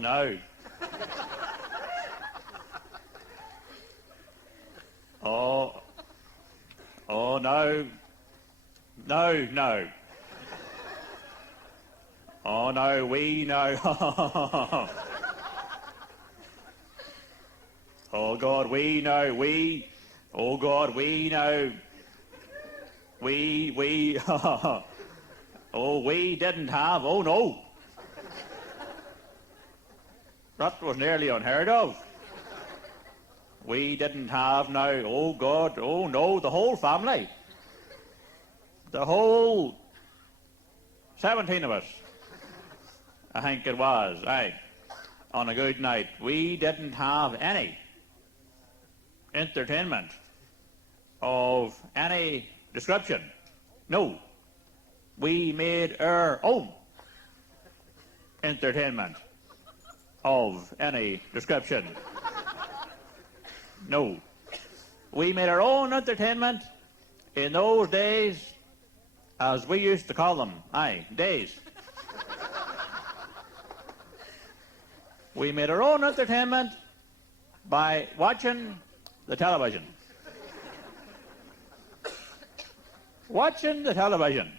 no. Oh, no. No, no. Oh, no, we know. Oh, God, we know. Oh, God, we know. We. Oh, we didn't have. Oh, no. That was nearly unheard of. We didn't have now. Oh, God. Oh, no. The whole family. The whole 17 of us, I think it was, aye, on a good night. We didn't have any entertainment of any description. No. We made our own entertainment of any description. No. We made our own entertainment in those days, as we used to call them, aye, days. We made our own entertainment by watching the television. Watching the television.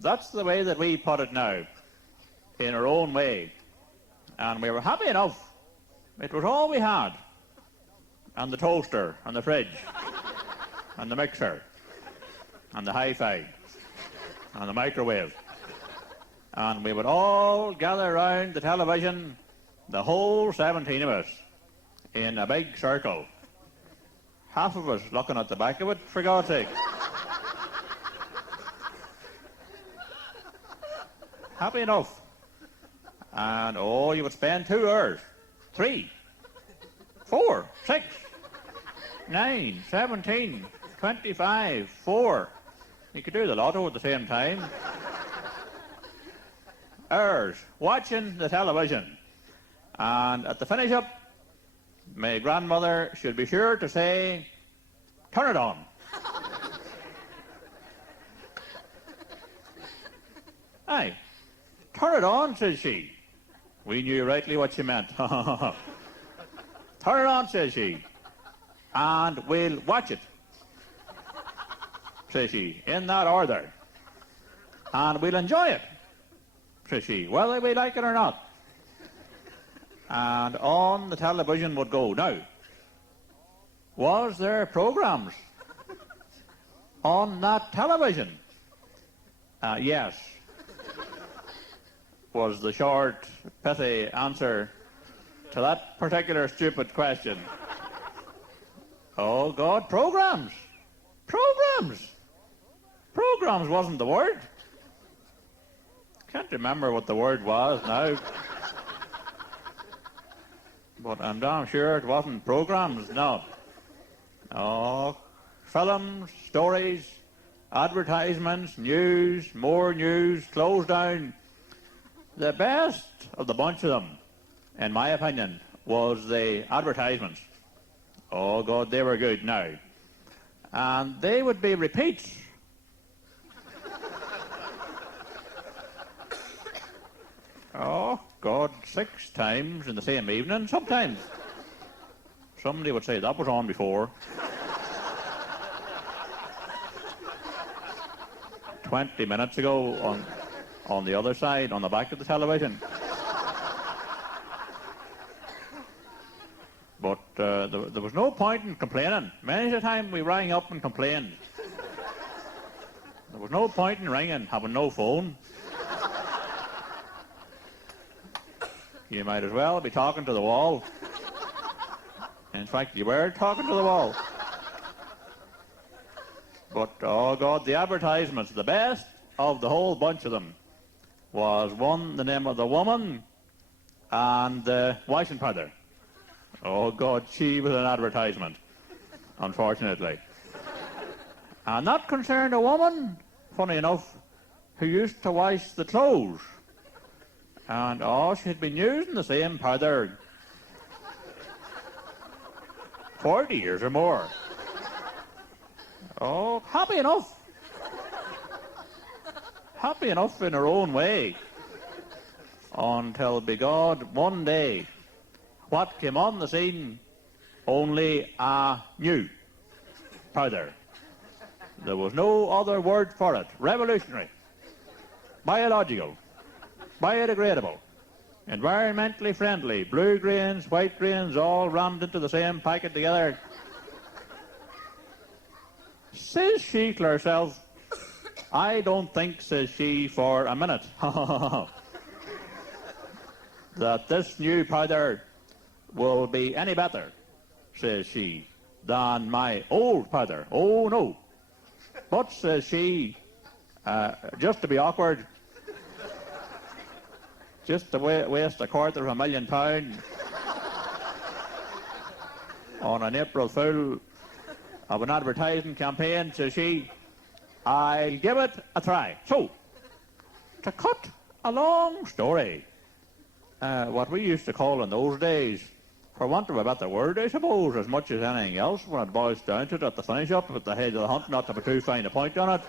That's the way that we put it now, in our own way. And we were happy enough. It was all we had. And the toaster, and the fridge, and the mixer, and the hi-fi, and the microwave. And we would all gather around the television, the whole 17 of us, in a big circle. Half of us looking at the back of it, for God's sake. Happy enough. And, oh, you would spend 2 hours, 3, 4, 6, 9, 17, 25, 4. You could do the lotto at the same time. Hours watching the television. And at the finish up, my grandmother should be sure to say, "Turn it on." Aye. "Turn it on," says she. We knew rightly what she meant. "Turn it on," says she, "and we'll watch it," says she, "in that order. And we'll enjoy it," says she, "whether we like it or not." And on the television would go. Now, was there programs on that television? Yes, was the short, pithy answer to that particular stupid question. Oh, God, programs. Programs. Programs wasn't the word. Can't remember what the word was now. But I'm damn sure it wasn't programs, no. Oh, films, stories, advertisements, news, more news, Closedown. The best of the bunch of them, in my opinion, was the advertisements. Oh, God, they were good now. And they would be repeats. Oh, God, 6 times in the same evening, sometimes. Somebody would say, that was on before. 20 minutes ago on the other side, on the back of the television. But there was no point in complaining. Many a time we rang up and complained. There was no point in ringing, having no phone. You might as well be talking to the wall. In fact, you were talking to the wall. But, oh God, the advertisements, the best of the whole bunch of them, was one, the name of the woman, and the washing powder. Oh God, she was an advertisement, unfortunately. And that concerned a woman, funny enough, who used to wash the clothes. And, oh, she'd been using the same powder 40 years or more. Oh, happy enough. Happy enough in her own way. until, begod, one day, what came on the scene? Only a new powder. There was no other word for it. Revolutionary, biological, biodegradable, environmentally friendly, blue grains, white grains, all rammed into the same packet together. Says she to herself, I don't think, says she, for a minute, that this new powder will be any better, says she, than my old powder. Oh, no. But, says she, just to be awkward, just to waste £250,000 on an April Fool of an advertising campaign, says she, I'll give it a try. So, to cut a long story, what we used to call in those days, for want of a better word, I suppose, as much as anything else, when it boils down to it, at the finish up, at the head of the hunt, not to be too fine a point on it.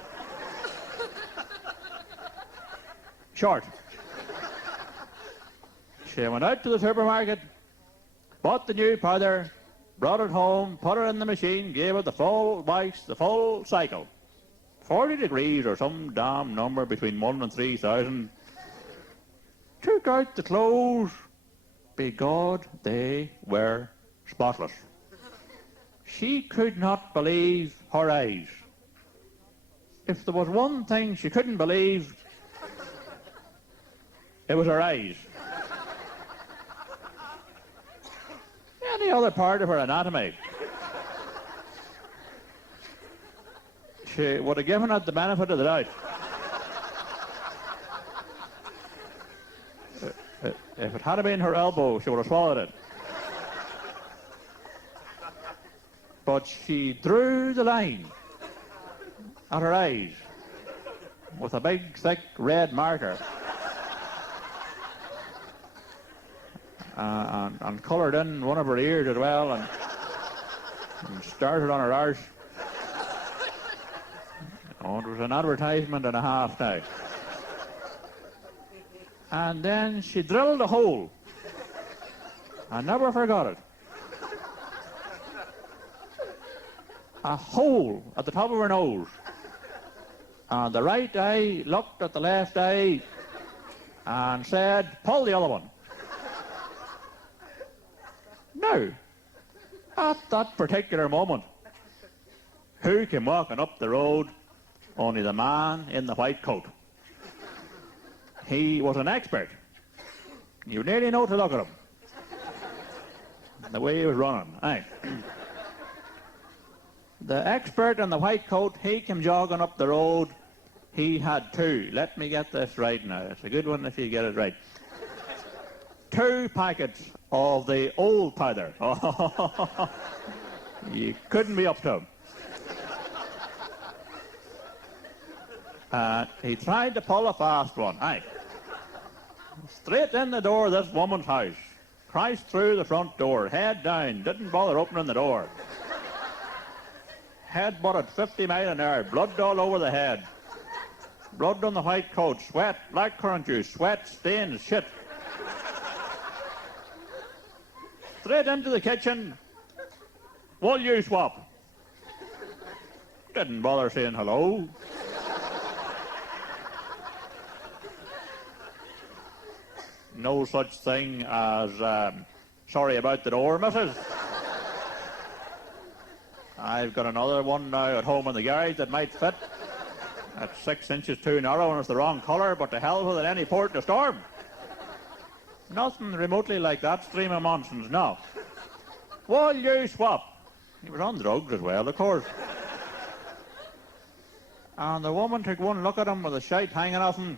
Short. She went out to the supermarket, bought the new powder, brought it home, put it in the machine, gave it the full wax, the full cycle. 40 degrees or some damn number between 1 and 3,000. Took out the clothes. Begod, they were spotless. She could not believe her eyes. If there was one thing she couldn't believe, it was her eyes. Any other part of her anatomy, she would have given it the benefit of the doubt. If it had been her elbow, she would have swallowed it. But she drew the line at her eyes with a big, thick, red marker and coloured in one of her ears as well and started on her arse. Oh, it was an advertisement and a half now. And then she drilled a hole. I never forgot it. A hole at the top of her nose. And the right eye looked at the left eye and said, pull the other one. Now, at that particular moment, who came walking up the road? Only the man in the white coat. He was an expert. You nearly know to look at him. The way he was running. Aye. The expert in the white coat, he came jogging up the road. He had two. Let me get this right now. It's a good one if you get it right. 2 packets of the old powder. You couldn't be up to him. He tried to pull a fast one. Aye. Straight in the door of this woman's house. Crashed through the front door, head down, didn't bother opening the door. Head butted 50 miles an hour, blood all over the head. Blood on the white coat, sweat, blackcurrant juice, sweat, stains, shit. Straight into the kitchen. Will you swap? Didn't bother saying hello. No such thing as, sorry about the door, missus. I've got another one now at home in the garage that might fit. That's 6 inches too narrow and it's the wrong colour, but to hell with it, any port in a storm. Nothing remotely like that stream of nonsense, no. Will you swap? He was on drugs as well, of course. And the woman took one look at him with a shite hanging off him.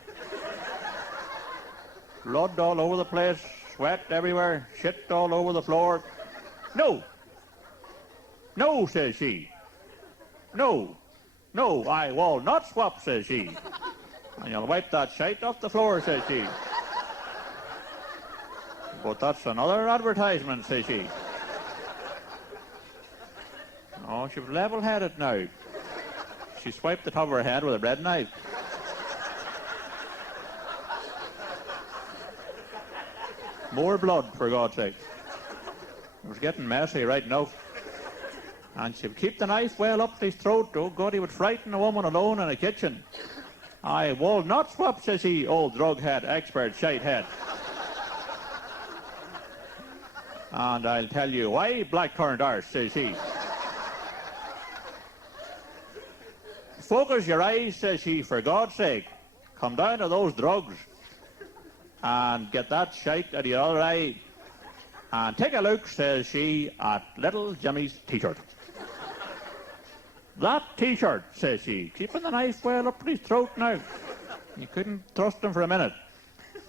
Blood all over the place, sweat everywhere, shit all over the floor. No. No, says she. No. No, I will not swap, says she. And you'll wipe that shite off the floor, says she. But that's another advertisement, says she. Oh, she was level-headed now. She swiped the top of her head with a bread knife. More blood, for God's sake. It was getting messy right now. And she would keep the knife well up his throat. Oh, God, he would frighten a woman alone in a kitchen. I will not swap, says he, old drug head, expert shite head. And I'll tell you why, black-turned arse, says he. Focus your eyes, says he, for God's sake. Come down to those drugs and get that shite out of your other eye. And take a look, says she, at little Jimmy's T-shirt. That T-shirt, says she, keeping the knife well up his throat now. You couldn't trust him for a minute.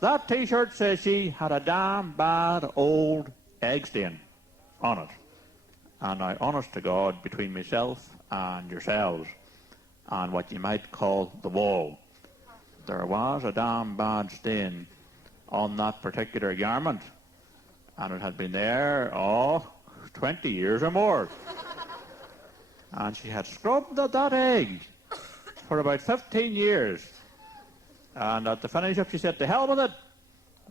That T-shirt, says she, had a damn bad old egg stain on it. And now, honest to God, between myself and yourselves, and what you might call the wall, there was a damn bad stain on that particular garment. And it had been there, 20 years or more. And she had scrubbed that egg for about 15 years. And at the finish up, she said, to hell with it,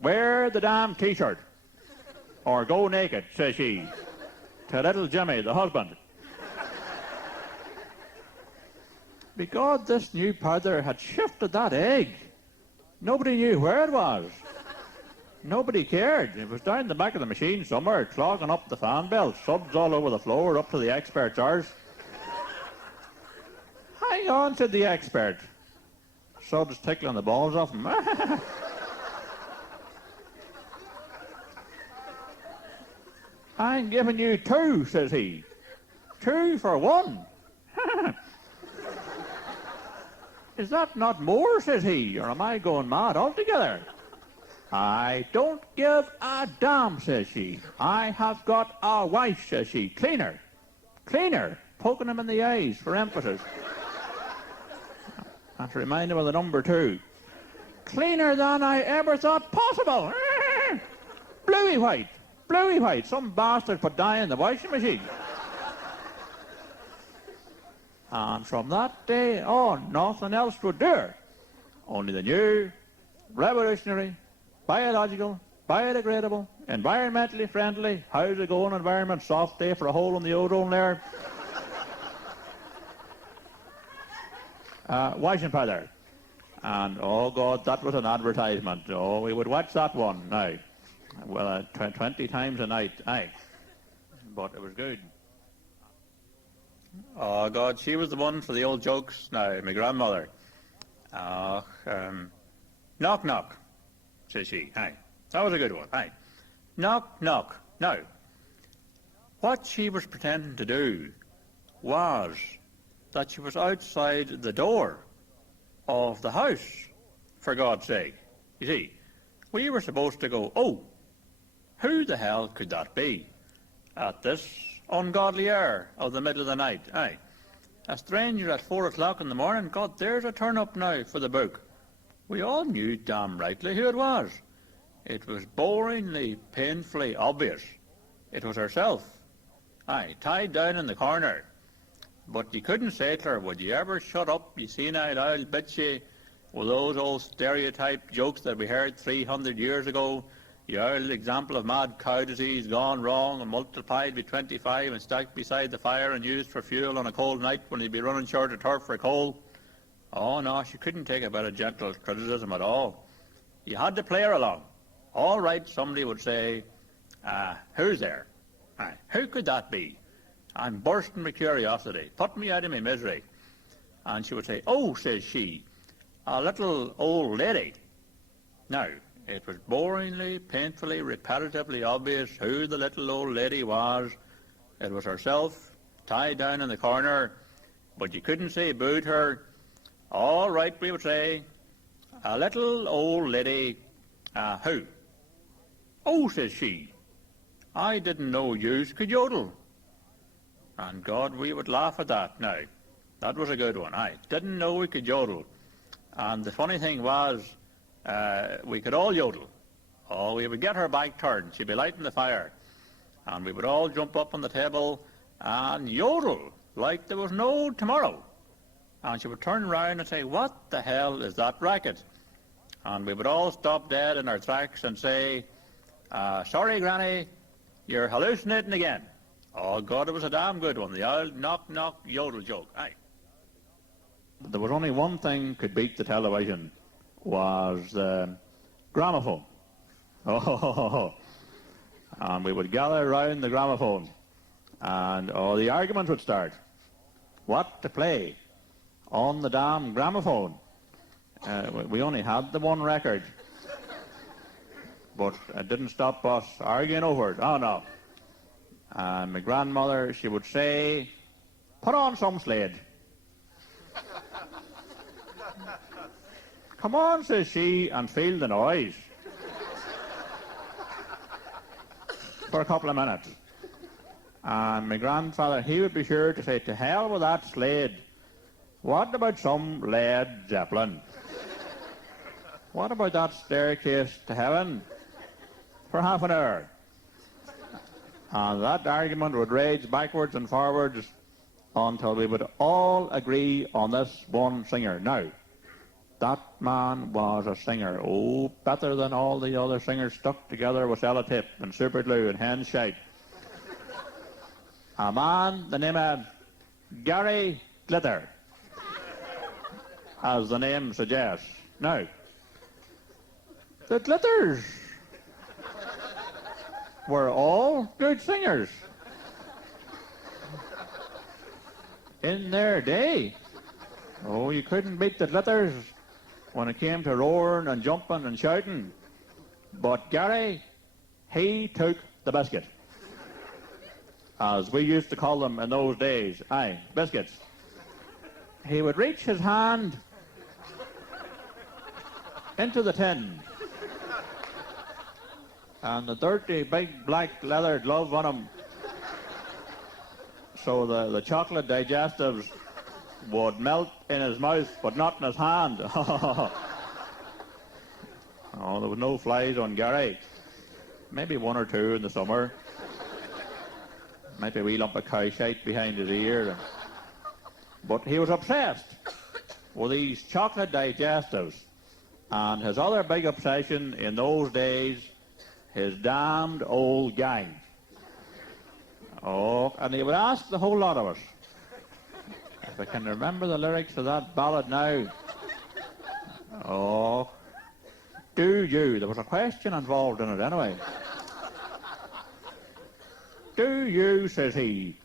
wear the damn T-shirt. Or go naked, says she, to little Jimmy, the husband. Because this new powder had shifted that egg. Nobody knew where it was. Nobody cared. It was down the back of the machine somewhere, clogging up the fan belt, suds all over the floor, up to the expert's arse. Hang on, said the expert. Suds tickling the balls off him. I'm giving you 2, says he. 2 for 1. Is that not more, says he, or am I going mad altogether? I don't give a damn, says she. I have got a wife, says she. Cleaner, poking him in the eyes for emphasis. And to remind him of the number 2. Cleaner than I ever thought possible. Bluey white. Some bastard put dye in the washing machine. And from that day on, nothing else would do her. Only the new, revolutionary, biological, biodegradable, environmentally friendly, how's it going environment, soft day for a hole in the ozone layer. Washing powder. And, oh God, that was an advertisement. Oh, we would watch that one now. Well, 20 times a night, aye. But it was good. Oh God, she was the one for the old jokes now, my grandmother. Knock, knock, says she. Aye, that was a good one. Aye, knock, knock. Now, what she was pretending to do was that she was outside the door of the house, for God's sake. You see, we were supposed to go, oh, who the hell could that be at this ungodly hour of the middle of the night? Aye, a stranger at 4 o'clock in the morning. God, there's a turn-up now for the book. We all knew damn rightly who it was. It was boringly, painfully obvious. It was herself. Aye, tied down in the corner. But you couldn't say to her, would you ever shut up, you senile owl bitchy, with those old stereotype jokes that we heard 300 years ago? The old example of mad cow disease gone wrong and multiplied by 25 and stacked beside the fire and used for fuel on a cold night when you'd be running short of turf for coal. Oh no, she couldn't take a bit of gentle criticism at all. You had to play her along. All right, somebody would say, who's there? Who could that be? I'm bursting with curiosity. Put me out of my misery. And she would say, oh, says she, a little old lady. Now, it was boringly, painfully, repetitively obvious who the little old lady was. It was herself, tied down in the corner, but you couldn't say boo to her. All right, we would say, a little old lady, who? Oh, says she, I didn't know yous could yodel. And God, we would laugh at that now. That was a good one. I didn't know we could yodel. And the funny thing was, we could all yodel. Oh, we would get her back turned. She'd be lighting the fire. And we would all jump up on the table and yodel like there was no tomorrow. And she would turn around and say, what the hell is that racket? And we would all stop dead in our tracks and say, Sorry, Granny, you're hallucinating again. Oh, God, it was a damn good one. The old knock-knock yodel joke. Aye. There was only one thing could beat the television, was the gramophone. Oh, and we would gather round the gramophone, and the arguments would start. What to play on the damn gramophone? We only had the one record, but it didn't stop us arguing over it. Oh, no. And my grandmother, she would say, put on some Slade. Come on, says she, and feel the noise. For a couple of minutes. And my grandfather, he would be sure to say, to hell with that Slade. What about some Led Zeppelin? What about that Staircase to Heaven? For half an hour. And that argument would rage backwards and forwards until we would all agree on this one singer. Now, that man was a singer. Oh, better than all the other singers stuck together with sellotape and super glue and hen shite. A man, the name of Gary Glitter, as the name suggests. Now, the Glitters were all good singers in their day. Oh, you couldn't beat the Glitters when it came to roaring and jumping and shouting. But Gary, he took the biscuit, as we used to call them in those days. Aye, biscuits. He would reach his hand into the tin, and the dirty big black leather glove on him, so the chocolate digestives would melt in his mouth, but not in his hand. Oh, there was no flies on Gary. Maybe one or two in the summer. Maybe a wee lump of cow shite behind his ear. But he was obsessed with these chocolate digestives. And his other big obsession in those days, his damned old gang. Oh, and he would ask the whole lot of us, if I can remember the lyrics of that ballad now. Oh, do you? There was a question involved in it anyway. Do you, says he,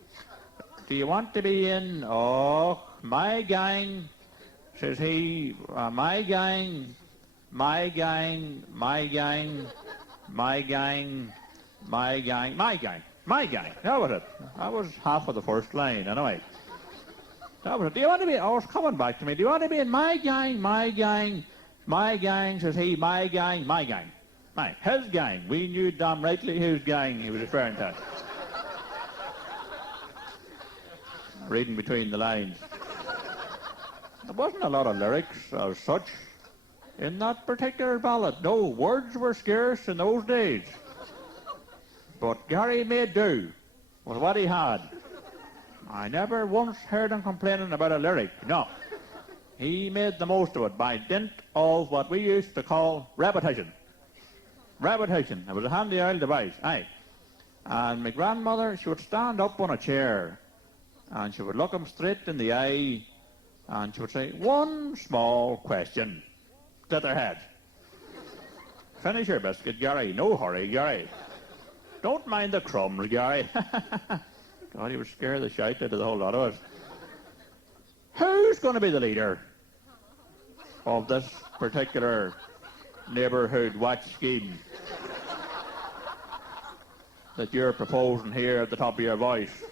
do you want to be in, my gang, says he, my gang, my gang, my gang, my gang, my gang, my gang, my gang. That was it. That was half of the first line anyway. That was it. Do you want to be, it's coming back to me. Do you want to be in my gang, my gang, my gang, says he, my gang, my gang. His gang. We knew damn rightly whose gang he was referring to. Reading between the lines. There wasn't a lot of lyrics as such in that particular ballad. No, words were scarce in those days. But Gary made do with what he had. I never once heard him complaining about a lyric. No. He made the most of it by dint of what we used to call repetition. Repetition. It was a handy old device. Aye. And my grandmother, she would stand up on a chair and she would look him straight in the eye and she would say, one small question. Glitterhead. Finish your biscuit, Gary. No hurry, Gary. Don't mind the crumbs, Gary. God, he would scare the shite out of the whole lot of us. Who's going to be the leader of this particular neighbourhood watch scheme that you're proposing here at the top of your voice?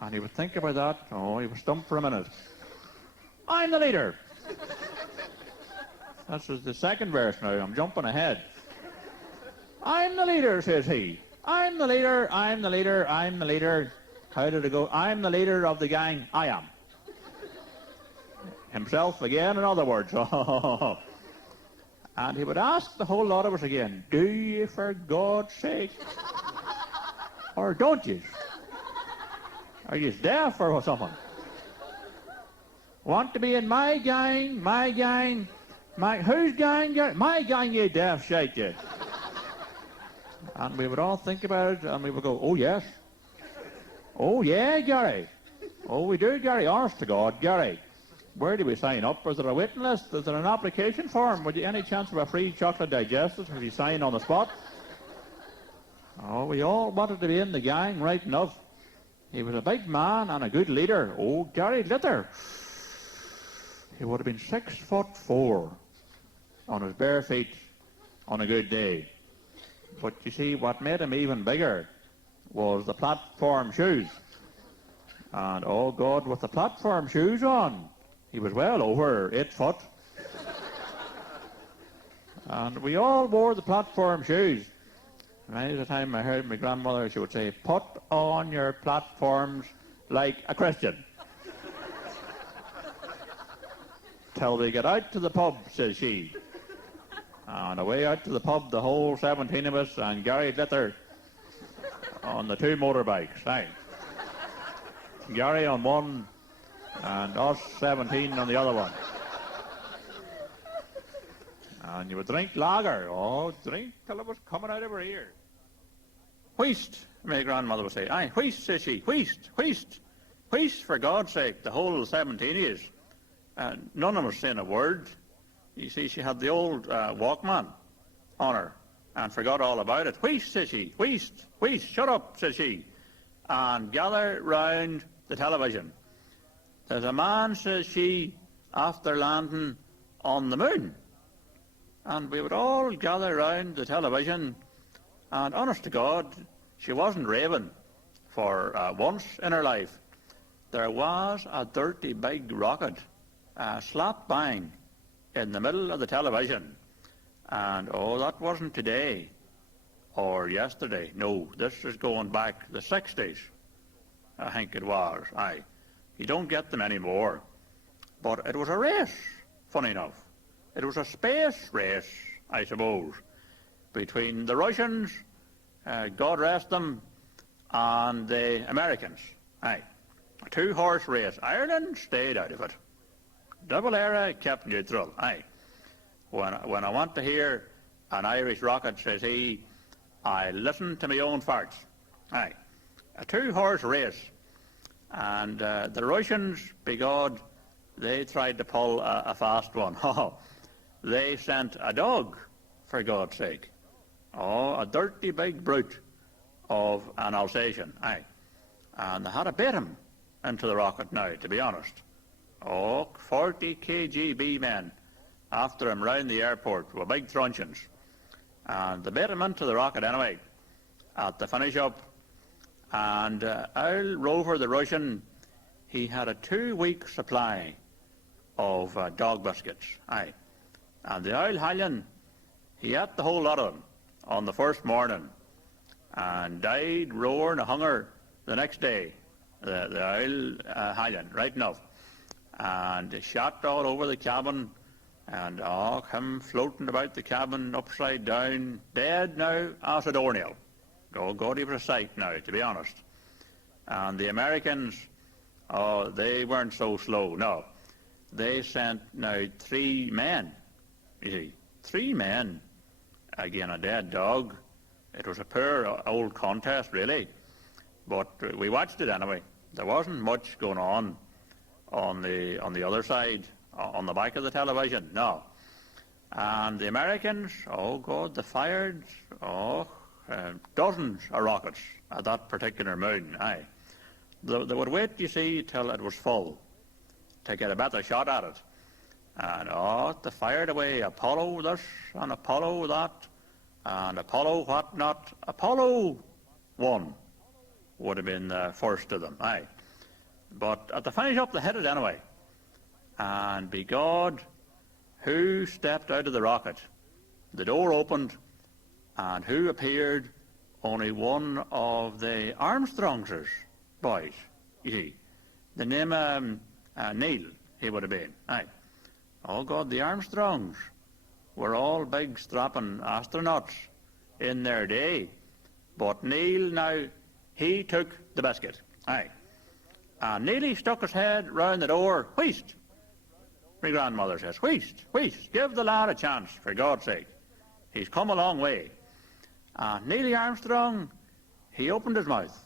And he would think about that. Oh, he was stumped for a minute. I'm the leader. That's the second verse now. I'm jumping ahead. I'm the leader, says he. I'm the leader, I'm the leader, I'm the leader. How did it go? I'm the leader of the gang. I am. Himself again, in other words. And he would ask the whole lot of us again, do you, for God's sake? Or don't you? Are you deaf or something? Want to be in my gang, my gang, whose gang? My gang, you deaf shite, you. And we would all think about it, and we would go, oh, yes. Oh, yeah, Gary. Oh, we do, Gary. Honest to God, Gary. Where do we sign up? Is there a waiting list? Is there an application form? Would you any chance of a free chocolate digestive if you sign on the spot? Oh, we all wanted to be in the gang right enough. He was a big man and a good leader. Oh, Gary Litter. He would have been 6'4" on his bare feet on a good day. But you see, what made him even bigger was the platform shoes. And oh God, with the platform shoes on, he was well over 8 foot. And we all wore the platform shoes. Many of the time I heard my grandmother, she would say, put on your platforms like a Christian. Till we get out to the pub, says she. And away out to the pub, the whole 17 of us, and Gary Litter on the 2 motorbikes. Right. Gary on one, and us 17 on the other one. And you would drink lager. Oh, drink till it was coming out of her ear. Whist, my grandmother would say. Aye, whist, says she. Whist, whist. Whist, for God's sake, the whole 17 years. None of them was saying a word. You see, she had the old Walkman on her and forgot all about it. Whist, says she. Whist, whist, shut up, says she. And gather round the television. There's a man, says she, after landing on the moon. And we would all gather round the television, and honest to God, she wasn't raving for once in her life. There was a dirty big rocket slap bang in the middle of the television. And oh, that wasn't today or yesterday. No, this is going back the 60s, I think it was. Aye, you don't get them anymore. But it was a race, funny enough. It was a space race, I suppose, between the Russians, God rest them, and the Americans. Aye, a 2-horse race. Ireland stayed out of it. Double era kept neutral. Aye. When I want to hear an Irish rocket, says he, I listen to my own farts. Aye, a 2-horse race. And the Russians, by God, they tried to pull a fast one. Oh, they sent a dog, for God's sake. Oh, a dirty big brute of an Alsatian. Aye. And they had to bait him into the rocket now, to be honest. Oh, 40 KGB men after him round the airport with big truncheons. And they bait him into the rocket anyway at the finish-up. And Old Rover, the Russian, he had a 2-week supply of dog biscuits. Aye. And the old Hallion, he ate the whole lot of them on the first morning and died roaring of hunger the next day, the old Hallion, right enough. And shot all over the cabin, and him floating about the cabin upside down, dead now as a doornail. Oh, God, he was a sight now, to be honest. And the Americans, oh, they weren't so slow, no. They sent now 3 men, you see, 3 men, again a dead dog. It was a poor old contest, really, but we watched it anyway. There wasn't much going on the other side, on the back of the television, no. And the Americans, oh God, they fired, dozens of rockets at that particular moon, aye. They would wait, you see, till it was full to get a better shot at it. And they fired away Apollo this and Apollo that, and Apollo what not. Apollo 1 would have been the first of them, aye. But at the finish up, they hit it anyway. And by God, who stepped out of the rocket? The door opened, and who appeared? Only one of the Armstrong's boys, you see. The name Neil, he would have been. Aye. Oh God, the Armstrongs were all big strapping astronauts in their day. But Neil now, he took the biscuit. Aye. And Neely stuck his head round the door. Whist! My grandmother says, whist, whist, give the lad a chance, for God's sake. He's come a long way. And Neil Armstrong, he opened his mouth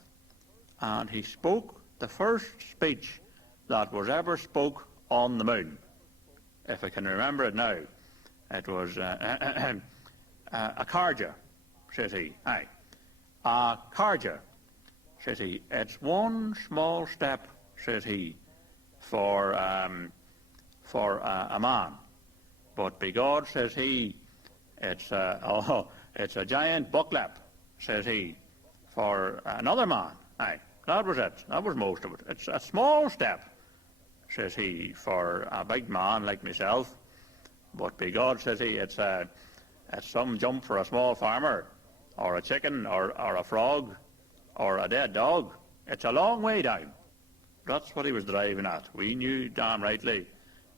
and he spoke the first speech that was ever spoke on the moon. If I can remember it now, it was a carja, says he. Aye, a carja, says he. It's one small step, says he, for a man, but by God, says he, it's a giant bucklap, says he, for another man. Aye, that was it. That was most of it. It's a small step, says he, for a big man like myself. But by God, says he, it's some jump for a small farmer, or a chicken, or a frog, or a dead dog. It's a long way down. That's what he was driving at. We knew damn rightly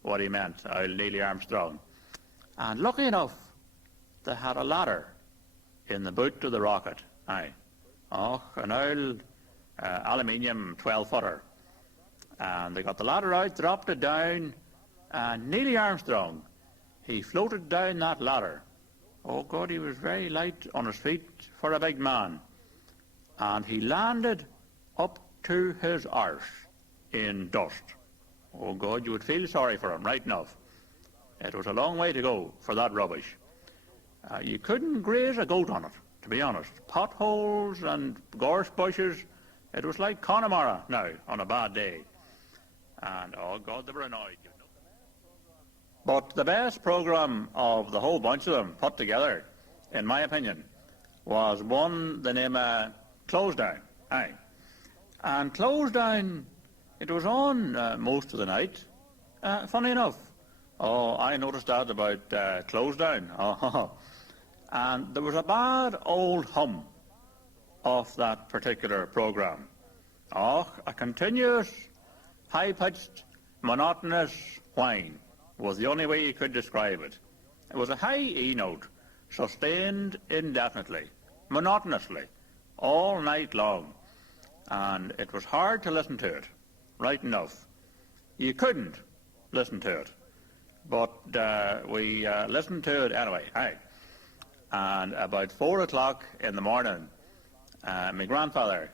what he meant, old Neil Armstrong. And lucky enough, they had a ladder in the boot of the rocket. Aye. Oh, an old aluminium 12-footer. And they got the ladder out, dropped it down, and Neil Armstrong, he floated down that ladder. Oh God, he was very light on his feet for a big man. And he landed up to his arse in dust. Oh God, you would feel sorry for him, right enough. It was a long way to go for that rubbish. You couldn't graze a goat on it, to be honest. Potholes and gorse bushes, it was like Connemara now on a bad day. And oh God, they were annoyed. But the best programme of the whole bunch of them put together, in my opinion, was one the name of Closedown. Aye. And Closedown, it was on most of the night. Funny enough. Oh, I noticed that about Closedown. Oh, and there was a bad old hum of that particular programme. Oh, a continuous, high-pitched, monotonous whine was the only way you could describe it. It was a high E note, sustained indefinitely, monotonously, all night long. And it was hard to listen to it, right enough. You couldn't listen to it, but we listened to it anyway. Aye. And about 4 o'clock in the morning, my grandfather,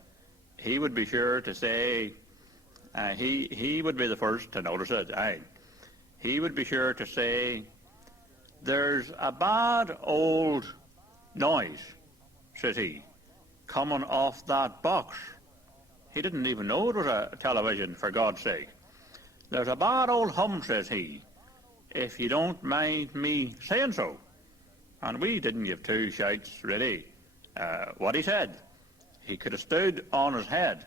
he would be sure to say, he would be the first to notice it. Aye. He would be sure to say, there's a bad old noise, says he, coming off that box. He didn't even know it was a television, for God's sake. There's a bad old hum, says he, if you don't mind me saying so. And we didn't give two shouts, really, what he said. He could have stood on his head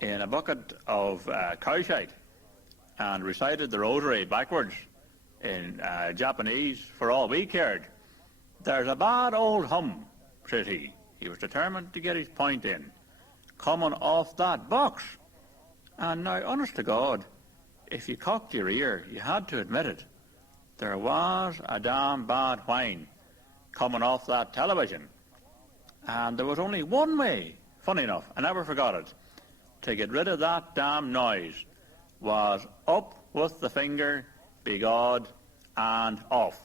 in a bucket of Kojak and recited the rosary backwards in Japanese for all we cared. There's a bad old hum, said he. He was determined to get his point in, coming off that box. And now, honest to God, if you cocked your ear, you had to admit it. There was a damn bad whine coming off that television. And there was only one way, funny enough, I never forgot it, to get rid of that damn noise, was up with the finger, be God, and off.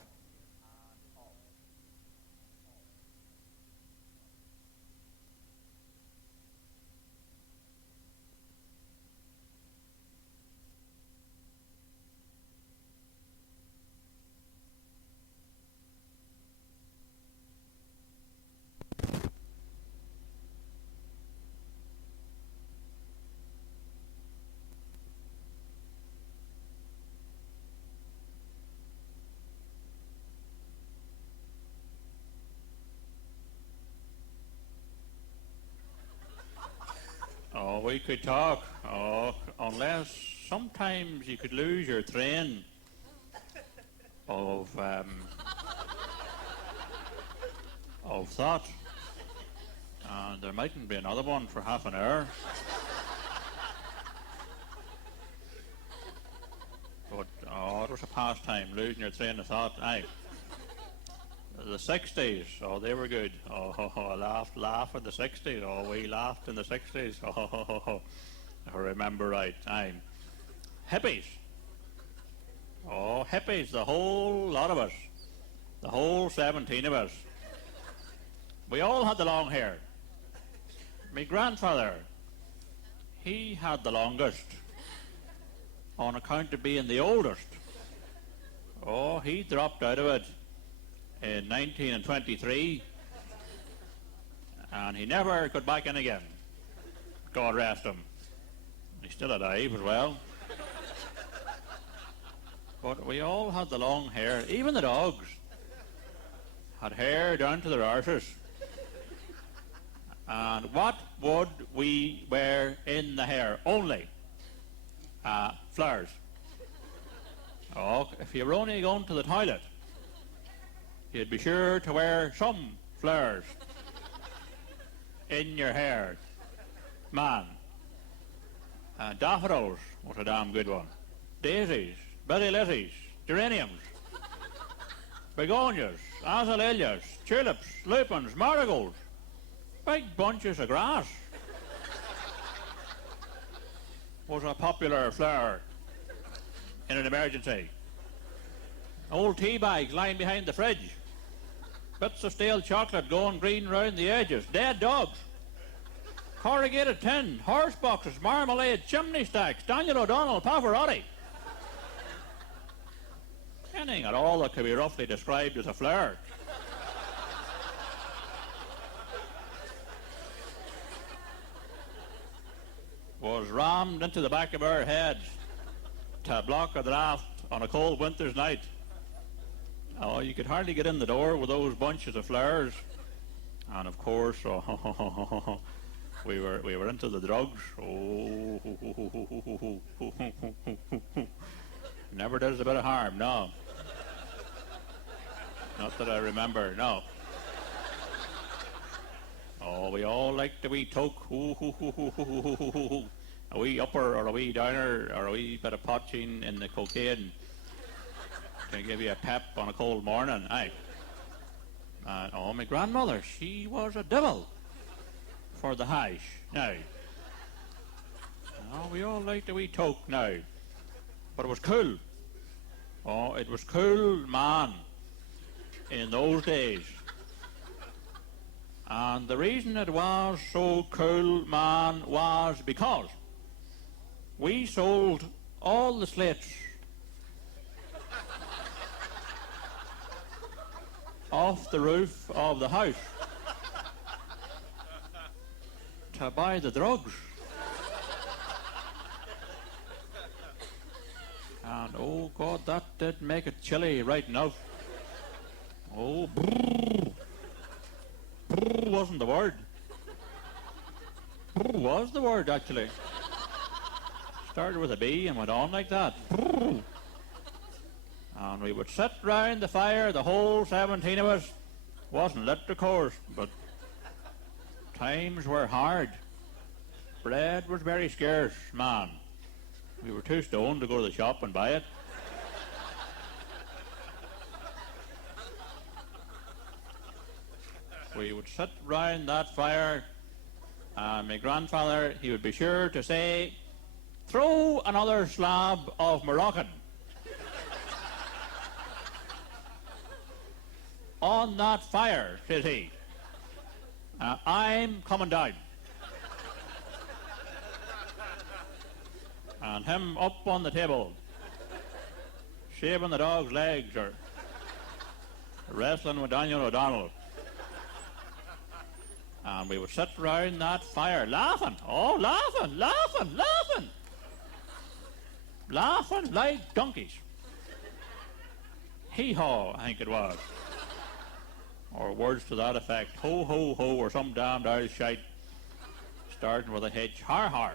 Oh, we could talk. Oh, unless sometimes you could lose your train of thought, and there mightn't be another one for half an hour. But oh, it was a pastime, losing your train of thought. Aye. The 60s, oh, they were good. Oh, I laugh at the 60s. Oh, we laughed in the 60s. Oh, I remember right. Aye. Hippies. Oh, hippies, the whole lot of us. The whole 17 of us. We all had the long hair. My grandfather, he had the longest on account of being the oldest. Oh, he dropped out of it in 1923 and he never got back in again. God rest him. He's still alive as well. But we all had the long hair. Even the dogs had hair down to their arses. And what would we wear in the hair? Only flowers. Oh, if you were only going to the toilet, you'd be sure to wear some flowers in your hair. Man. Daffodils was a damn good one. Daisies, Billy Lizzies, geraniums, begonias, azaleas, tulips, lupins, marigolds. Big bunches of grass was a popular flower in an emergency. Old tea bags lying behind the fridge. Bits of stale chocolate going green round the edges. Dead dogs. Corrugated tin, horse boxes, marmalade, chimney stacks, Daniel O'Donnell, Pavarotti. Anything at all that could be roughly described as a flower. Was rammed into the back of our heads to block a draft on a cold winter's night. Oh, you could hardly get in the door with those bunches of flowers. And of course, we were into the drugs. Oh, never does a bit of harm, no. Not that I remember, no. Oh, we all liked a wee toke. A wee upper or a wee downer or a wee bit of potching in the cocaine to give you a pep on a cold morning. Aye. Oh, my grandmother, she was a devil for the hash. Now, oh, we all liked a wee toke now. But it was cool. Oh, it was cool, man, in those days. And the reason it was so cool, man, was because we sold all the slates off the roof of the house to buy the drugs. And oh God, that did make it chilly right enough. Oh, brrr. Brrr wasn't the word. Brrr was the word, actually. Started with a B and went on like that. Brrr. And we would sit round the fire, the whole 17 of us. Wasn't lit, of course, but times were hard. Bread was very scarce, man. We were too stoned to go to the shop and buy it. We would sit round that fire, and my grandfather, he would be sure to say, "Throw another slab of Moroccan on that fire," says he. "I'm coming down." And him up on the table, shaving the dog's legs or wrestling with Daniel O'Donnell. And we would sit round that fire laughing. Oh, laughing, laughing, laughing. Laughing like donkeys. Hee-haw, I think it was. Or words to that effect. Ho, ho, ho, or some damned Irish shite starting with a H. Har, har.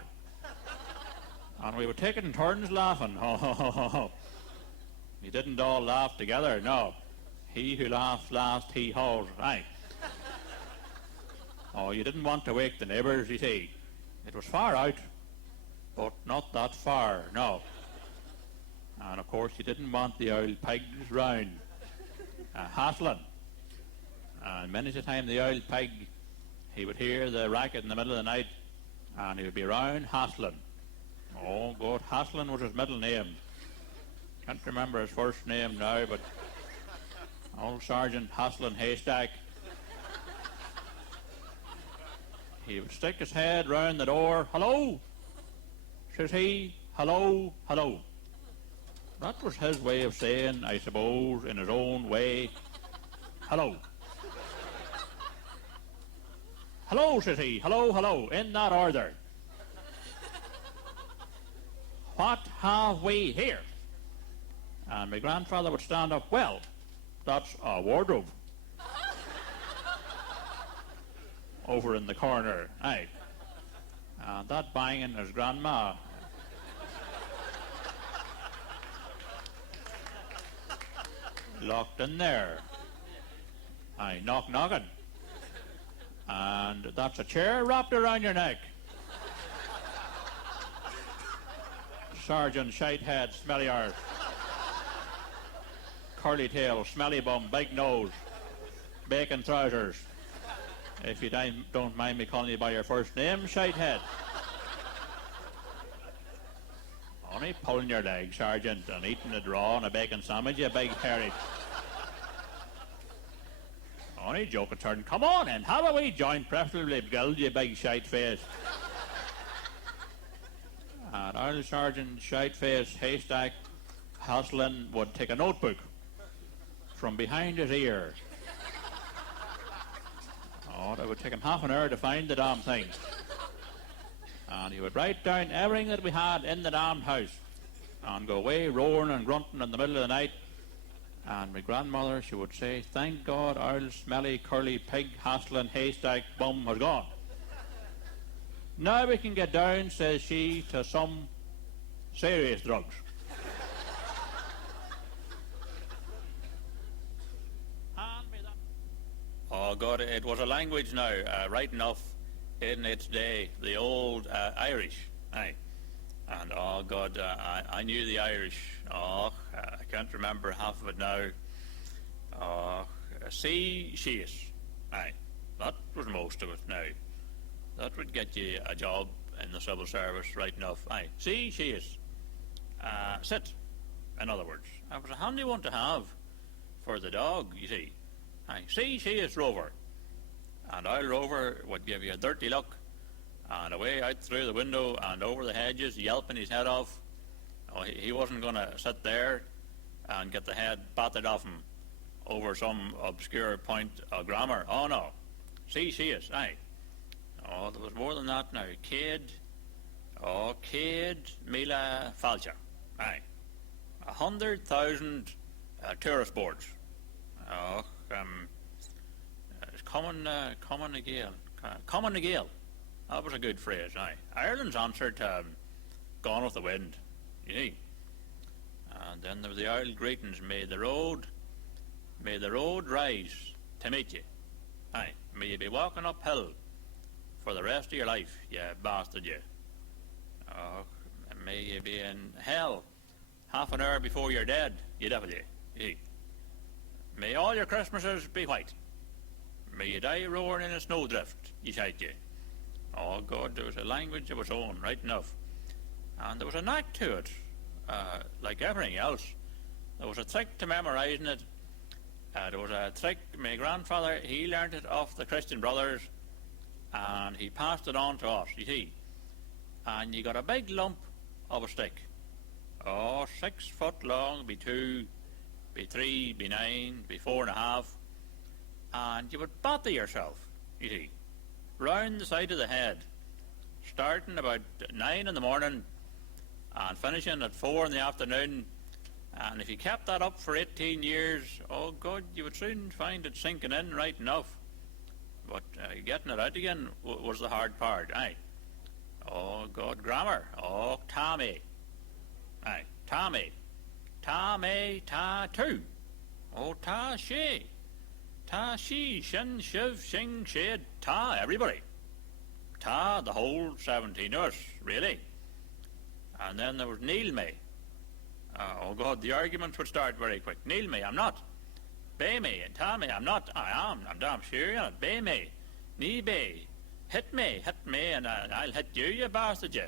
And we would take it in turns laughing. Ho, ho, ho, ho, ho. We didn't all laugh together, no. He who laughs last, he haws. Aye. Oh, you didn't want to wake the neighbours, you see. It was far out, but not that far, no. And of course you didn't want the old pigs round, hassling. And many a time the old pig, he would hear the racket in the middle of the night, and he would be round hassling. Oh God, Haslin was his middle name. Can't remember his first name now, but old Sergeant Haslin Haystack. he would stick his head round the door. "Hello," says he. "Hello, hello." That was his way of saying, I suppose, in his own way, "Hello." "Hello," says he. "Hello, hello," in that order. "What have we here?" And my grandfather would stand up. "Well, that's a wardrobe." Over in the corner, aye. And that banging his grandma. Locked in there. Aye, knocking. And that's a chair wrapped around your neck. Sergeant Shitehead, smelly arse. Curly tail, smelly bum, big nose, bacon trousers. If you don't mind me calling you by your first name, Shitehead. Only pulling your leg, Sergeant, and eating a draw and a bacon sandwich, you big hairy. Only joking, Sergeant. Come on in, have a wee joint, preferably grilled, you big shite face. And our Sergeant Shiteface Haystack Haslin would take a notebook from behind his ear. Oh, it would take him half an hour to find the damn thing. And he would write down everything that we had in the damned house and go away roaring and grunting in the middle of the night. And my grandmother, she would say, "Thank God our smelly, curly, pig, hassling, haystack bum has gone. Now we can get down," says she, "to some serious drugs." Oh God, it was a language now, right enough in its day, the old Irish, aye. And oh God, I knew the Irish. I can't remember half of it now. See, she is, aye. That was most of it now. That would get you a job in the civil service right enough, aye. See, she is. Sit, in other words. It was a handy one to have for the dog, you see. Aye, see, she is, Rover. And our Rover would give you a dirty look, and away out through the window and over the hedges, yelping his head off. Oh, he wasn't going to sit there and get the head battered off him over some obscure point of grammar. Oh, no. See, she is, aye. Oh, there was more than that now. Cade Mila Falcha, aye. 100,000 tourist boards. Oh, it's common again. That was a good phrase, aye. Ireland's answer to Gone with the Wind, you see. And then there was the Irish greetings, may the road rise to meet you. Aye, may you be walking uphill for the rest of your life, you bastard, you. Oh, may you be in hell half an hour before you're dead, you devil, you. See. May all your Christmases be white. May you die roaring in a snowdrift, you shite you. Oh God, there was a language of its own, right enough. And there was a knack to it, like everything else. There was a trick to memorising it. There was a trick, my grandfather, he learnt it off the Christian brothers, and he passed it on to us, you see. And you got a big lump of a stick. Oh, 6 foot long, be 2, be 3, be 9, be 4.5, and you would batter yourself, you see, round the side of the head, starting about 9 in the morning and finishing at 4 in the afternoon. And if you kept that up for 18 years, oh God, you would soon find it sinking in right enough. But getting it out again was the hard part, aye. Oh God, grammar. Oh, Tommy. Aye, Tommy. Ta-me, ta-two. Oh, ta-she. Ta-she, shin, shiv, shing, shade, ta, everybody. Ta, the whole 17 of us, really. And then there was kneel me. Oh, God, the arguments would start very quick. Kneel me, I'm not. Bay me, and ta me, I'm not. I am, I'm damn sure you're not. Bay me, knee bay. Hit me, and I'll hit you, you bastard, you.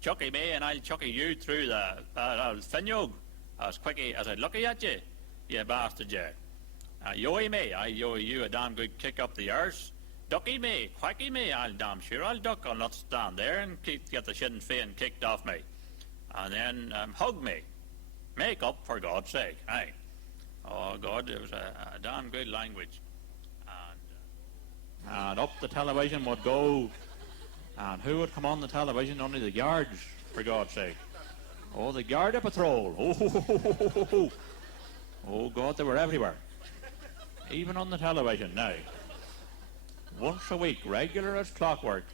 Chucky me, and I'll chucky you through the finyog. As quickly as I'd lucky at you bastard, you. Yoey me, I yoey you a damn good kick up the arse. Ducky me, quacky me, I'll damn sure I'll duck, I'll not stand there and get the Sinn Féin kicked off me. And then hug me. Make up, for God's sake. Aye. Oh, God, it was a damn good language. And up the television would go. And who would come on the television? Only the guards, for God's sake. Oh, the Garda Patrol. Oh, God, they were everywhere. Even on the television now. Once a week, regular as clockwork.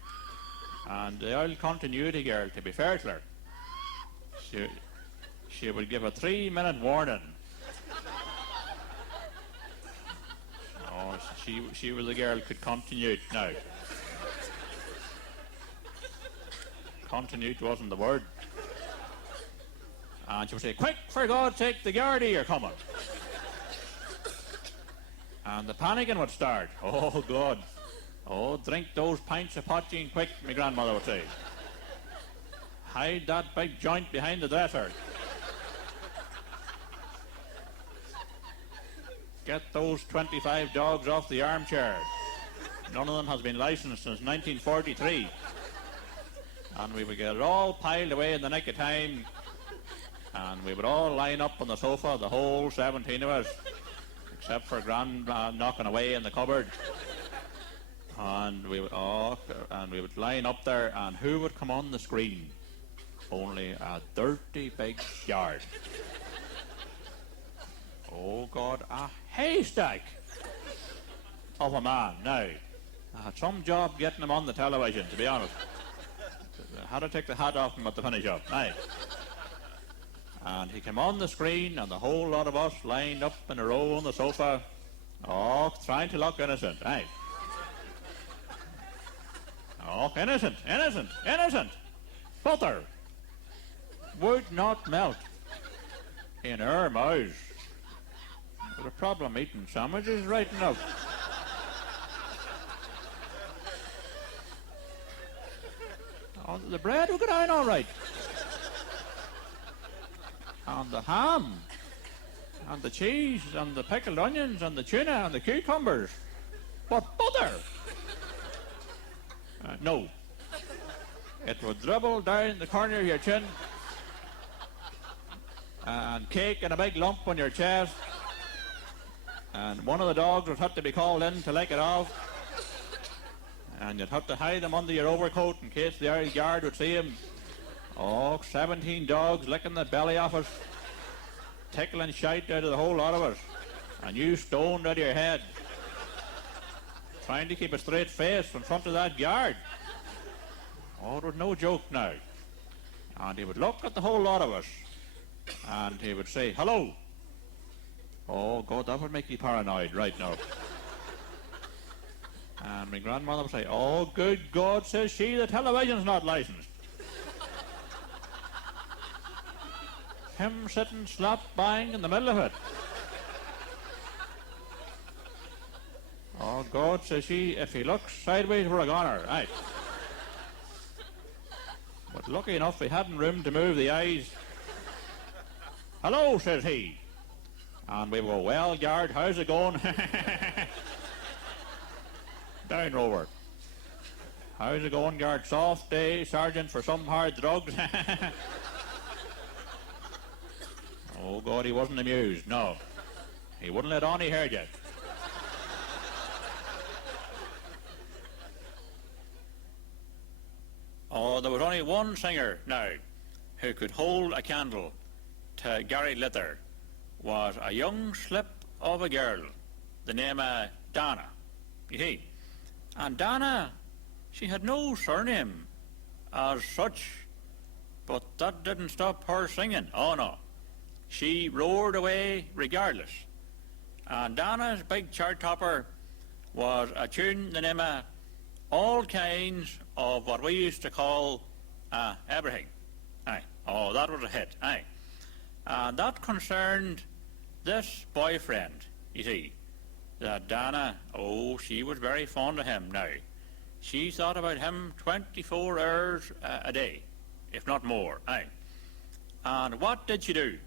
And the old continuity girl, to be fair to her, she would give a 3-minute warning. Oh, she was the girl who could continue now. Continue wasn't the word. And she would say, quick, for God's sake, the Gardaí are coming. And the panicking would start. Oh, God. Oh, drink those pints of poteen quick, my grandmother would say. Hide that big joint behind the dresser. Get those 25 dogs off the armchair. None of them has been licensed since 1943. And we would get it all piled away in the nick of time. And we would all line up on the sofa, the whole 17 of us, except for Grandma knocking away in the cupboard. And we would line up there, and who would come on the screen? Only a dirty big yard. Oh, God, a haystack of a man. Now, I had some job getting him on the television, to be honest. I had to take the hat off him at the finish up. Aye. And he came on the screen, and the whole lot of us lined up in a row on the sofa, trying to look innocent. Aye. Oh, innocent, innocent, innocent. Butter would not melt in our mouths. But a problem eating sandwiches right enough. Oh, the bread will go down all right. And the ham, and the cheese, and the pickled onions, and the tuna, and the cucumbers. But butter! No. It would dribble down the corner of your chin, and cake in a big lump on your chest, and one of the dogs would have to be called in to lick it off, and you'd have to hide them under your overcoat in case the Irish guard would see him. 17 dogs licking the belly off us, tickling shite out of the whole lot of us, and you stoned out of your head, trying to keep a straight face in front of that guard. Oh, it was no joke now. And he would look at the whole lot of us, and he would say, hello. Oh, God, that would make you paranoid right now. And my grandmother would say, oh, good God, says she, the television's not licensed. Him sitting slap bang in the middle of it. Oh, God, says she, if he looks sideways, we're a goner. Right. But lucky enough, we hadn't room to move the eyes. Hello, says he. And we go, well, guard, how's it going? Down, Rover. How's it going, guard? Soft day, sergeant, for some hard drugs? Oh, God, he wasn't amused, no. He wouldn't let on he heard yet. Oh, there was only one singer now who could hold a candle to Gary Lither, was a young slip of a girl, the name of Dana, you see. And Dana, she had no surname as such, but that didn't stop her singing. Oh, no. She roared away regardless. And Dana's big chart topper was a tune the name of All Kinds of what we used to call everything. Aye. Oh, that was a hit. Aye. And that concerned this boyfriend, you see. That Dana, oh, she was very fond of him now. She thought about him 24 hours a day, if not more. Aye. And what did she do?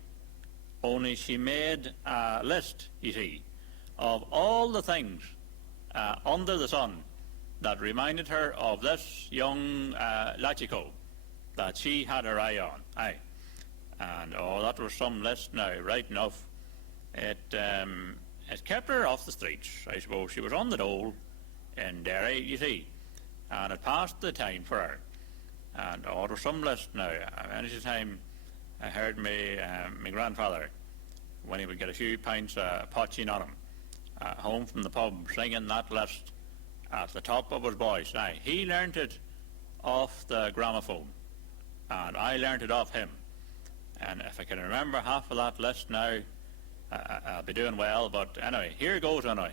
Only she made a list, you see, of all the things under the sun that reminded her of this young Lachiko that she had her eye on. Aye. And, that was some list now, right enough. It kept her off the streets, I suppose. She was on the dole in Derry, you see, and it passed the time for her. And, it was some list now. Any time I heard my grandfather, when he would get a few pints of potching on him, home from the pub, singing that list at the top of his voice. Aye, he learnt it off the gramophone, and I learnt it off him. And if I can remember half of that list now, I'll be doing well. But anyway, here goes anyway.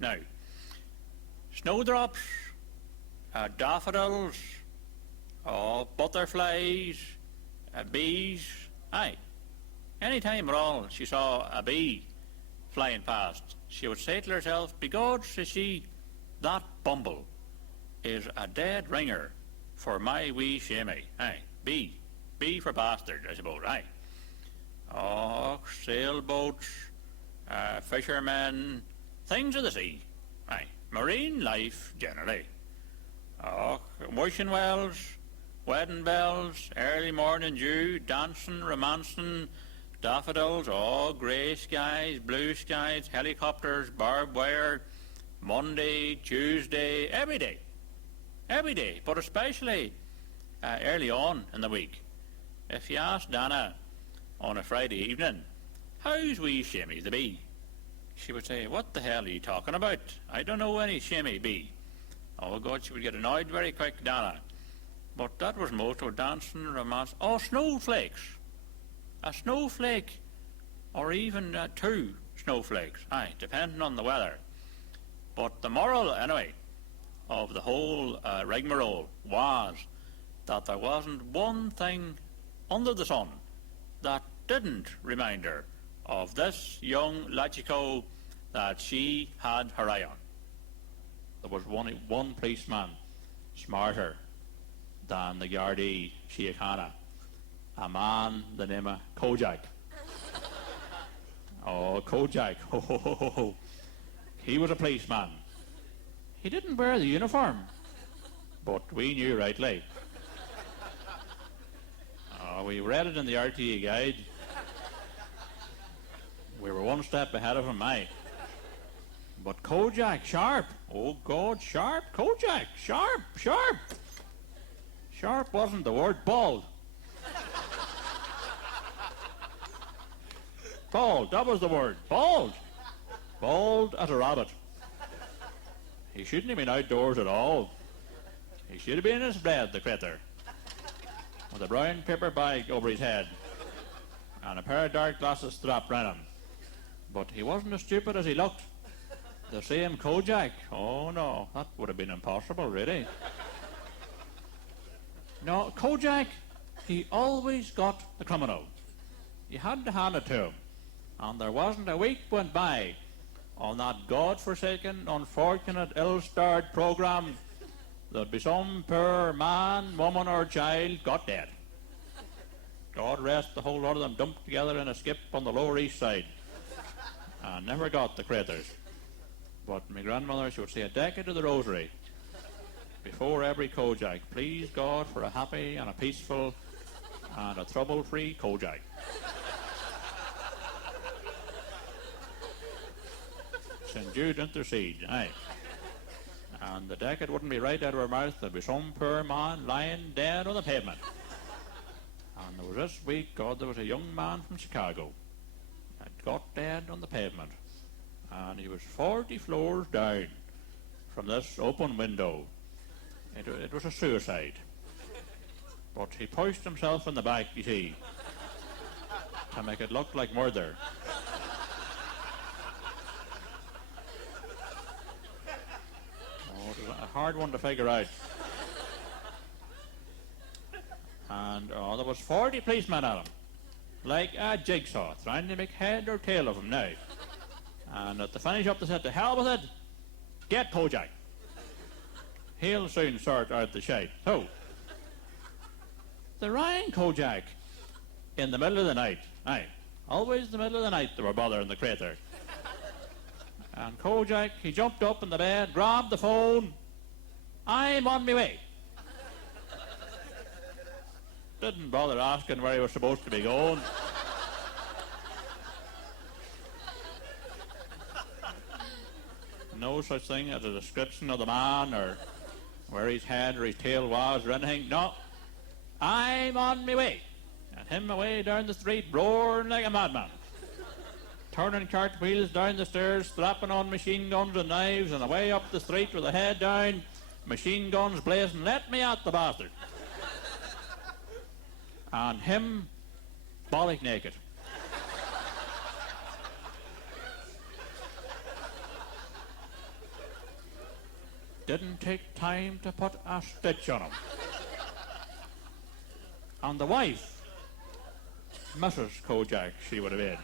Now, snowdrops, daffodils, butterflies, bees. Aye, any time at all she saw a bee flying past, she would say to herself, "Begod," says she, "that bumble is a dead ringer for my wee Shamey." Aye, bee for bastard, I suppose. Aye. Sailboats, fishermen, things of the sea. Aye, marine life generally. Wishing wells, wedding bells, early morning dew, dancing, romancing, daffodils, grey skies, blue skies, helicopters, barbed wire, Monday, Tuesday, every day, but especially early on in the week. If you ask Dana on a Friday evening, "How's wee Shimmy the bee?" she would say, "What the hell are you talking about? I don't know any Shimmy bee." Oh God, she would get annoyed very quick, Dana. But that was most of dancing, romance. Snowflakes. A snowflake, or even 2 snowflakes. Aye, depending on the weather. But the moral, anyway, of the whole rigmarole was that there wasn't one thing under the sun that didn't remind her of this young Lachiko that she had her eye on. There was one policeman smarter than the Garda Síochána, a man the name of Kojak. Kojak, he was a policeman. He didn't wear the uniform, but we knew rightly. We read it in the RTE guide. We were one step ahead of him, aye. But Kojak, sharp. Oh God, sharp. Kojak, sharp. Sharp wasn't the word. Bald. Bald, that was the word. Bald. Bald as a rabbit. He shouldn't have been outdoors at all. He should have been in his bed, the critter, with a brown paper bag over his head and a pair of dark glasses strapped round him. But he wasn't as stupid as he looked. The same Kojak. Oh no, that would have been impossible, really. No, Kojak, he always got the criminal. You had to hand it to him. And there wasn't a week went by on that God-forsaken, unfortunate, ill-starred programme there'd be some poor man, woman or child got dead. God rest the whole lot of them dumped together in a skip on the Lower East Side and never got the critters. But my grandmother, she would say a decade of the rosary before every Kojak. Please God for a happy and a peaceful and a trouble-free Kojak. St. Jude intercede, aye. And the decade wouldn't be right out of her mouth. There'd be some poor man lying dead on the pavement. And there was this week, God, there was a young man from Chicago that got dead on the pavement. And he was 40 floors down from this open window. It was a suicide. But he pushed himself in the back, you see, to make it look like murder. It was a hard one to figure out. And there was 40 policemen at him, like a jigsaw, trying to make head or tail of him now. And at the finish up they said, "To hell with it, get Kojak. He'll soon sort out the shite." So, they rang Kojak in the middle of the night. Aye, always the middle of the night they were bothering the crater. And Kojak, he jumped up in the bed, grabbed the phone. I'm on my way. Didn't bother asking where he was supposed to be going. No such thing as a description of the man or where his head or his tail was or anything. No, I'm on my way. And him away down the street, roaring like a madman. Turning cartwheels down the stairs, strapping on machine guns and knives, and away up the street with the head down, machine guns blazing. Let me at the bastard. And him bollock naked. Didn't take time to put a stitch on him. And the wife, Mrs. Kojak, she would have been.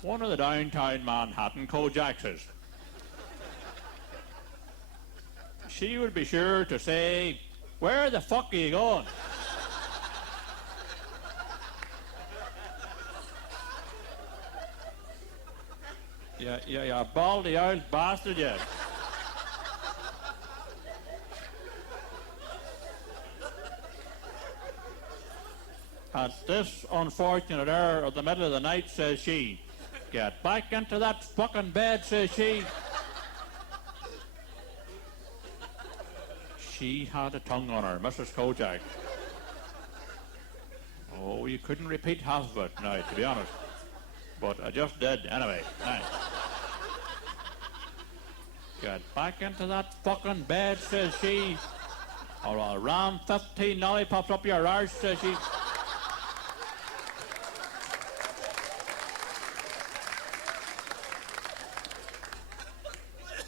One of the downtown Manhattan Kojakses. She would be sure to say, where the fuck are you going? You baldy old bastard, you. At this unfortunate hour of the middle of the night, says she, get back into that fucking bed, says she. She had a tongue on her, Mrs. Kojak. Oh, you couldn't repeat half of it now, to be honest. But I just did, anyway. Right. Get back into that fucking bed, says she, or I'll ram 15 lollipops up your arse, says she.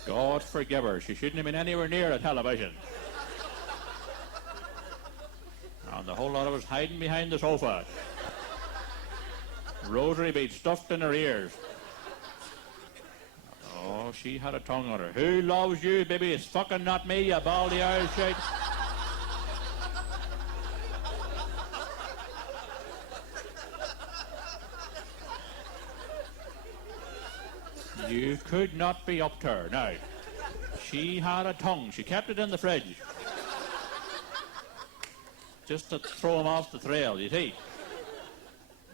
God forgive her, she shouldn't have been anywhere near a television. And the whole lot of us hiding behind the sofa. Rosary beads stuffed in her ears. Oh, she had a tongue on her. Who loves you, baby? It's fucking not me, you baldy old shite. You could not be up to her. Now, she had a tongue. She kept it in the fridge. Just to throw him off the trail, you see.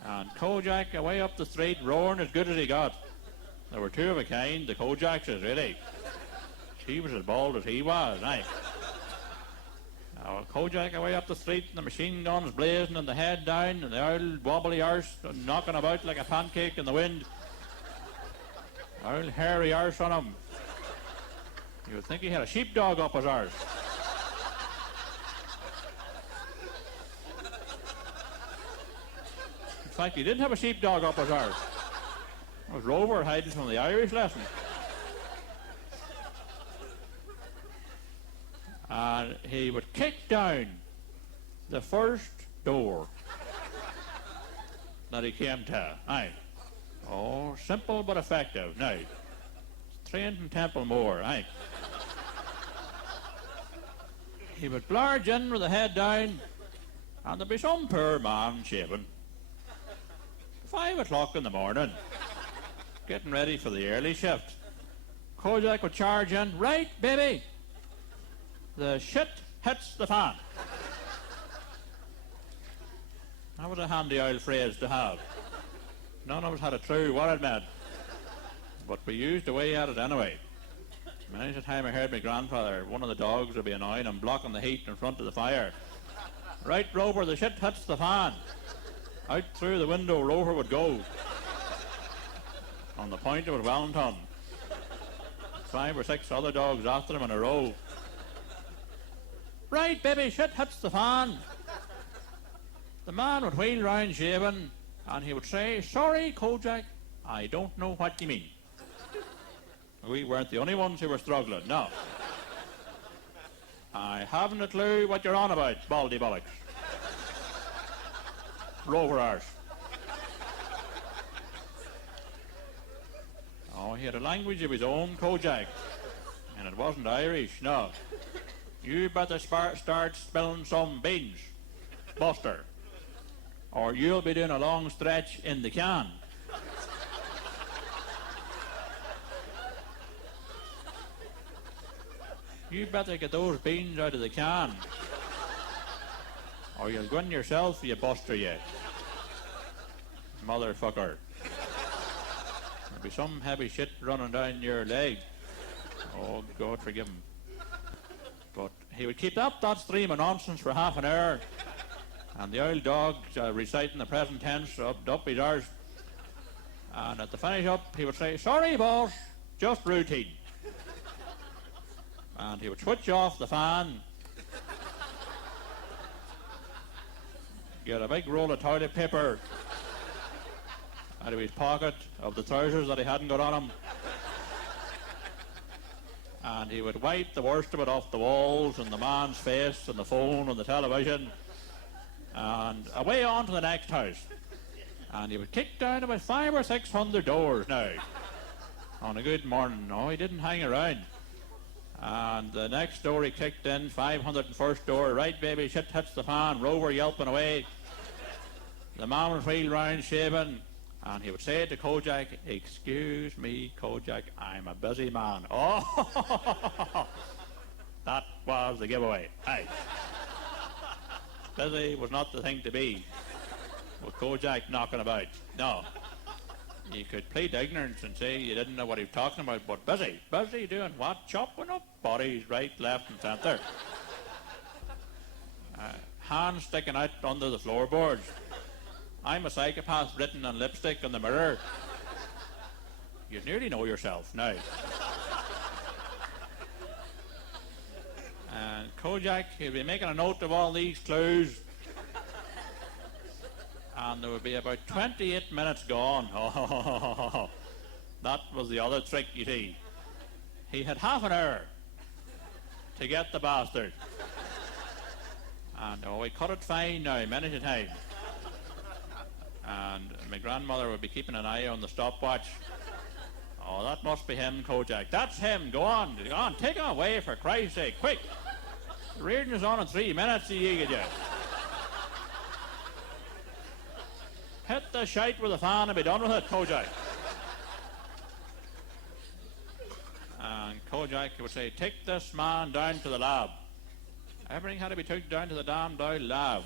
And Kojak away up the street, roaring as good as he got. There were two of a kind, the Kojakses, really. She was as bald as he was, aye. Now, Kojak away up the street, and the machine guns blazing, and the head down, and the old wobbly arse knocking about like a pancake in the wind. Old hairy arse on him. You would think he had a sheepdog up his arse. In fact, he didn't have a sheepdog up his arse. It was Rover hiding from the Irish lesson. And he would kick down the first door that he came to. Aye. Oh, simple but effective. Now, trained in Templemore, aye. He would blarge in with the head down, and there'd be some poor man shaving. 5 o'clock in the morning, getting ready for the early shift. Kojak would charge in, right, baby, the shit hits the fan. That was a handy old phrase to have. None of us had a clue what it meant, but we used away at it anyway. Many a time I heard my grandfather, one of the dogs would be annoying and blocking the heat in front of the fire. Right, Rover, the shit hits the fan. Out through the window, Rover would go. On the point of Wellington. 5 or 6 other dogs after him in a row. Right, baby, shit hits the fan. The man would wheel round shaving, and he would say, sorry, Kojak, I don't know what you mean. We weren't the only ones who were struggling, no. I haven't a clue what you're on about, baldy bollocks. Rover arse. Oh, he had a language of his own, Kojak. And it wasn't Irish, no. You better start spilling some beans, Buster, or you'll be doing a long stretch in the can. You better get those beans out of the can, or you'll go in yourself, you buster, you. Motherfucker. There'll be some heavy shit running down your leg. Oh, God forgive him. But he would keep up that stream of nonsense for half an hour, and the old dog reciting the present tense up his arse. And at the finish up, he would say, "Sorry, boss, just routine." And he would switch off the fan, get a big roll of toilet paper out of his pocket of the trousers that he hadn't got on him, and he would wipe the worst of it off the walls and the man's face and the phone and the television, and away on to the next house. And he would kick down about 500 or 600 doors now on a good morning. No, he didn't hang around. And the next door he kicked in, 501st door, right baby, shit hits the fan, Rover yelping away. The man would wheel round shaving, and he would say to Kojak, "Excuse me, Kojak, I'm a busy man." Oh, that was the giveaway. Aye. Busy was not the thing to be with Kojak knocking about. No. You could plead ignorance and say you didn't know what he was talking about, but busy. Busy doing what? Chopping up bodies right, left and centre. Hands sticking out under the floorboards. "I'm a psychopath" written on lipstick on the mirror. You nearly know yourself now. And Kojak, he'll be making a note of all these clues, and there would be about 28 minutes gone. Oh, that was the other trick, you see. He had half an hour to get the bastard. And he cut it fine now, minute at a time. And my grandmother would be keeping an eye on the stopwatch. "Oh, that must be him, Kojak. That's him. Go on, take him away for Christ's sake, quick. The reading is on in 3 minutes, you get you. Hit the shite with a fan and be done with it, Kojak." And Kojak would say, "Take this man down to the lab." Everything had to be took down to the damn Doyle lab.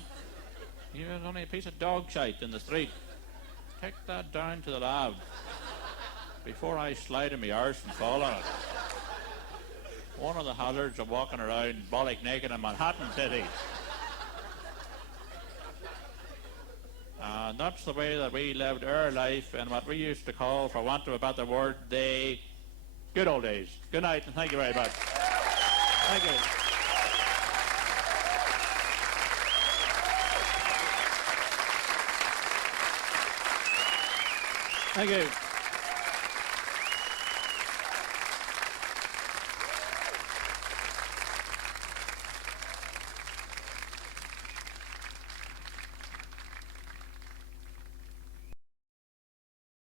He was only a piece of dog shite in the street. Take that down to the lab before I slide in my arse and fall on it. One of the hazards of walking around bollock naked in Manhattan City. And that's the way that we lived our life in what we used to call, for want of a better word, the good old days. Good night, and thank you very much. Thank you. Thank you.